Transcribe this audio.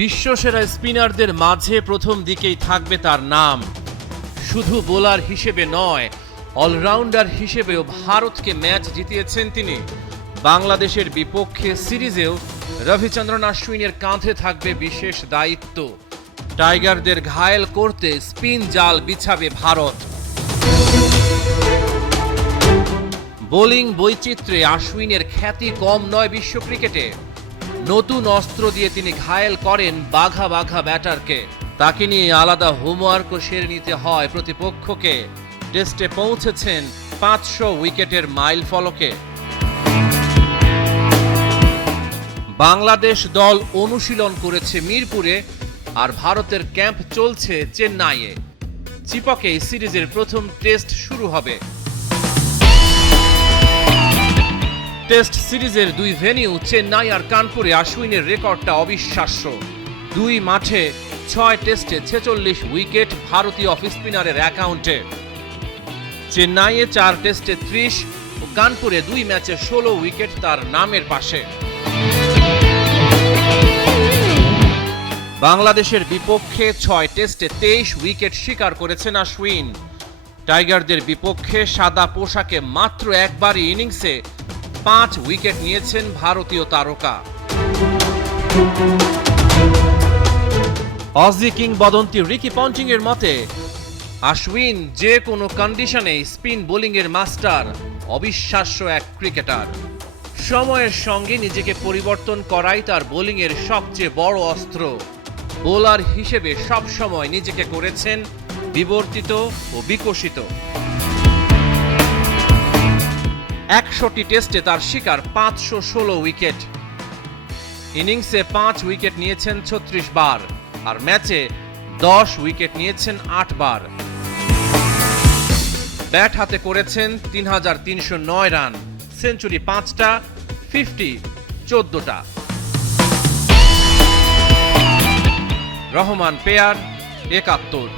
বিশ্বসেরা স্পিনারদের মাঝে প্রথম দিকেই থাকবে তার নাম। শুধু বোলার হিসেবে নয়, অলরাউন্ডার হিসেবেও ভারতকে ম্যাচ জিতিয়েছেন তিনি। বাংলাদেশের বিপক্ষে সিরিজেও রবিচন্দ্রন অশ্বিনের কাঁধে থাকবে বিশেষ দায়িত্ব। টাইগারদের ঘায়েল করতে স্পিন জাল বিছাবে ভারত। বোলিং বৈচিত্র্যে অশ্বিনের খ্যাতি কম নয় বিশ্ব ক্রিকেটে। নতুন অস্ত্র দিয়ে তিনি ঘায়েল করেন বাঘা বাঘা ব্যাটারকে। তাকে নিয়ে আলাদা হোমওয়ার্কও সেরে নিতে হয় প্রতিপক্ষকে। টেস্টে পৌঁছেছেন 500 উইকেটের মাইল ফলকে। বাংলাদেশ দল অনুশীলন করেছে মিরপুরে, আর ভারতের ক্যাম্প চলছে চেন্নাইয়ে। চিপকে সিরিজের প্রথম টেস্ট শুরু হবে। টেস্ট সিরিজের দুই ভেন্যু চেন্নাই আর কানপুরে অশ্বিনের রেকর্ডটা অবিশ্বাস্য। দুই মাঠে 6 টেস্টে 46 উইকেট ভারতীয় অফ স্পিনারের অ্যাকাউন্টে। চেন্নাইয়ে 4 টেস্টে 30 ও কানপুরে 2 ম্যাচে 16 উইকেট তার নামের পাশে। বাংলাদেশের বিপক্ষে 6 টেস্টে 23 উইকেট শিকার করেছেন অশ্বিন। টাইগারদের বিপক্ষে সাদা পোশাকে মাত্র একবারই ইনিংসে 5 উইকেট নিয়েছেন ভারতীয় তারকা। অজি কিংবদন্তি রিকি পন্টিং এর মতে, অশ্বিন যে কোনো কন্ডিশনে স্পিন বোলিংয়ের মাস্টার, অবিশ্বাস্য এক ক্রিকেটার। সময়ের সঙ্গে নিজেকে পরিবর্তন করাই তার বোলিংয়ের সবচেয়ে বড় অস্ত্র। বোলার হিসেবে সবসময় নিজেকে করেছেন বিবর্তিত ও বিকশিত। 100টি টেস্টে তার শিকার 516 উইকেট। ইনিংসে 5 উইকেট নিয়েছেন 36 বার, আর ম্যাচে 10 উইকেট নিয়েছেন 8 বার। ব্যাট হাতে করেছেন 3309 রান, সেঞ্চুরি 5টা, 50 14টা। রহমান পেয়ার 71।